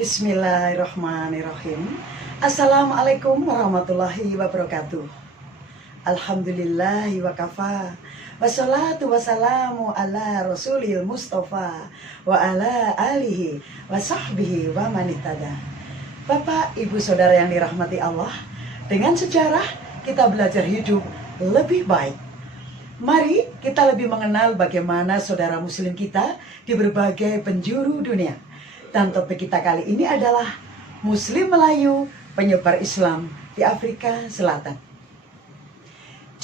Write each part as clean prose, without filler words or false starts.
Bismillahirrahmanirrahim. Assalamualaikum warahmatullahi wabarakatuh. Alhamdulillahi wa kafa. Wassalatu wassalamu ala rasulil mustafa wa ala alihi wa sahbihi wa manitada. Bapak, ibu, saudara yang dirahmati Allah, dengan sejarah kita belajar hidup lebih baik. Mari kita lebih mengenal bagaimana saudara muslim kita di berbagai penjuru dunia. Dan topik kita kali ini adalah Muslim Melayu penyebar Islam di Afrika Selatan.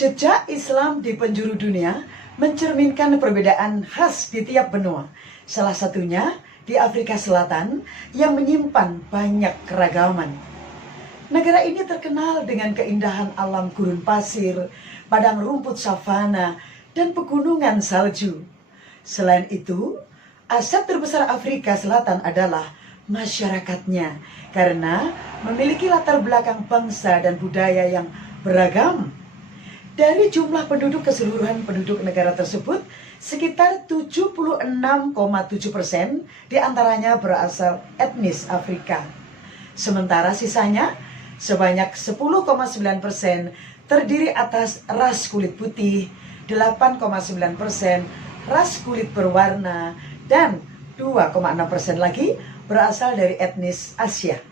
Jejak Islam di penjuru dunia mencerminkan perbedaan khas di tiap benua. Salah satunya di Afrika Selatan yang menyimpan banyak keragaman. Negara ini terkenal dengan keindahan alam gurun pasir, padang rumput savana, dan pegunungan salju. Selain itu, aset terbesar Afrika Selatan adalah masyarakatnya karena memiliki latar belakang bangsa dan budaya yang beragam. Dari jumlah penduduk keseluruhan penduduk negara tersebut, sekitar 76,7% diantaranya berasal etnis Afrika. Sementara sisanya sebanyak 10,9% terdiri atas ras kulit putih, 8,9% ras kulit berwarna, dan 2,6% lagi berasal dari etnis Asia.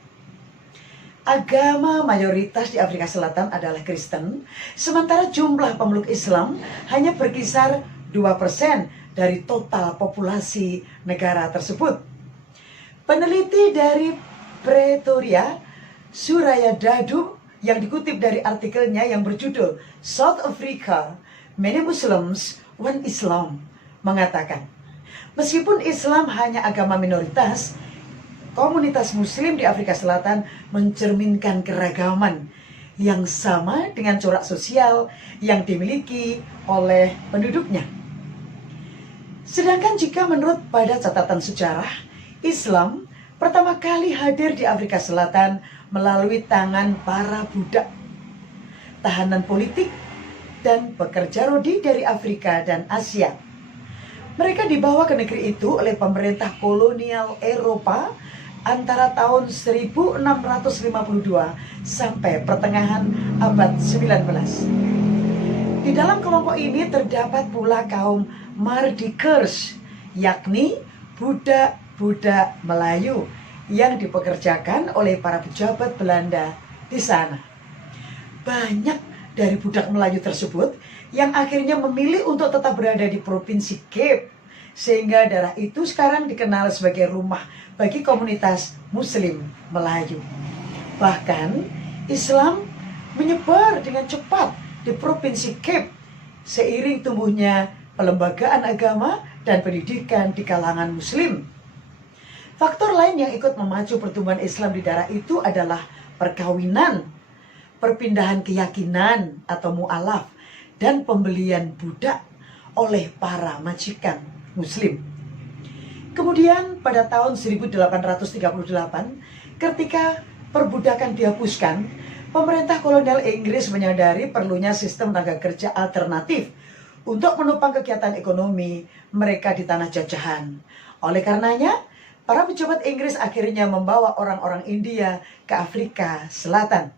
Agama mayoritas di Afrika Selatan adalah Kristen, sementara jumlah pemeluk Islam hanya berkisar 2% dari total populasi negara tersebut. Peneliti dari Pretoria, Suraya Dadu, yang dikutip dari artikelnya yang berjudul South Africa, Many Muslims, One Islam, mengatakan, meskipun Islam hanya agama minoritas, komunitas Muslim di Afrika Selatan mencerminkan keragaman yang sama dengan corak sosial yang dimiliki oleh penduduknya. Sedangkan jika menurut pada catatan sejarah, Islam pertama kali hadir di Afrika Selatan melalui tangan para budak, tahanan politik, dan pekerja rodi dari Afrika dan Asia. Mereka dibawa ke negeri itu oleh pemerintah kolonial Eropa antara tahun 1652 sampai pertengahan abad 19. Di dalam kelompok ini terdapat pula kaum Mardikers, yakni budak-budak Melayu yang dipekerjakan oleh para pejabat Belanda di sana. Banyak dari budak Melayu tersebut yang akhirnya memilih untuk tetap berada di Provinsi Cape, sehingga daerah itu sekarang dikenal sebagai rumah bagi komunitas Muslim Melayu. Bahkan Islam menyebar dengan cepat di Provinsi Cape seiring tumbuhnya pelembagaan agama dan pendidikan di kalangan Muslim. Faktor lain yang ikut memacu pertumbuhan Islam di daerah itu adalah perkawinan, perpindahan keyakinan atau mu'alaf, dan pembelian budak oleh para majikan Muslim. Kemudian pada tahun 1838, ketika perbudakan dihapuskan, pemerintah kolonial Inggris menyadari perlunya sistem tenaga kerja alternatif untuk menopang kegiatan ekonomi mereka di tanah jajahan. Oleh karenanya, para pejabat Inggris akhirnya membawa orang-orang India ke Afrika Selatan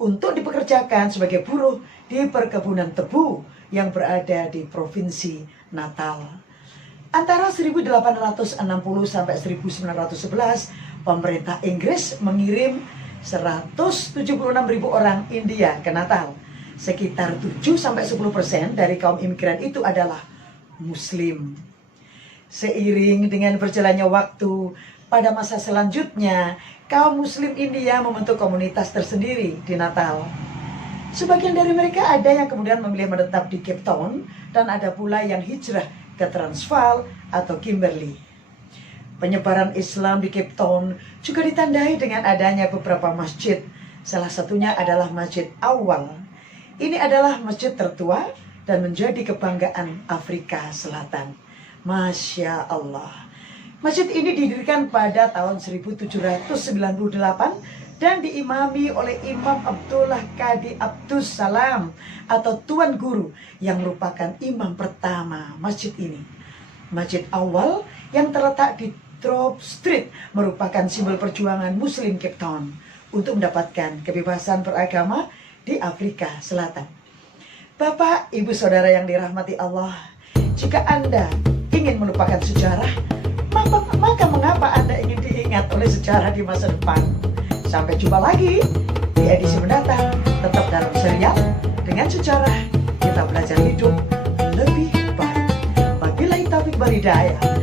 untuk dipekerjakan sebagai buruh di perkebunan tebu yang berada di Provinsi Natal. Antara 1860 sampai 1911, pemerintah Inggris mengirim 176.000 orang India ke Natal. Sekitar 7-10% dari kaum imigran itu adalah Muslim. Seiring dengan berjalannya waktu, pada masa selanjutnya, kaum Muslim India membentuk komunitas tersendiri di Natal. Sebagian dari mereka ada yang kemudian memilih menetap di Cape Town, dan ada pula yang hijrah ke Transvaal atau Kimberley. Penyebaran Islam di Cape Town juga ditandai dengan adanya beberapa masjid. Salah satunya adalah Masjid Awal. Ini adalah masjid tertua dan menjadi kebanggaan Afrika Selatan. Masya Allah. Masjid ini didirikan pada tahun 1798 dan diimami oleh Imam Abdullah Qadi Abdus Salam atau Tuan Guru yang merupakan imam pertama masjid ini. Masjid awal yang terletak di Thorpe Street merupakan simbol perjuangan Muslim Cape Town untuk mendapatkan kebebasan beragama di Afrika Selatan. Bapak, Ibu, Saudara yang dirahmati Allah, jika Anda ingin melupakan sejarah, maka mengapa Anda ingin diingat oleh sejarah di masa depan? Sampai jumpa lagi di edisi mendatang, tetap dalam serial Dengan Sejarah Kita Belajar Hidup Lebih Baik. Wabillahi taufiq wal hidayah.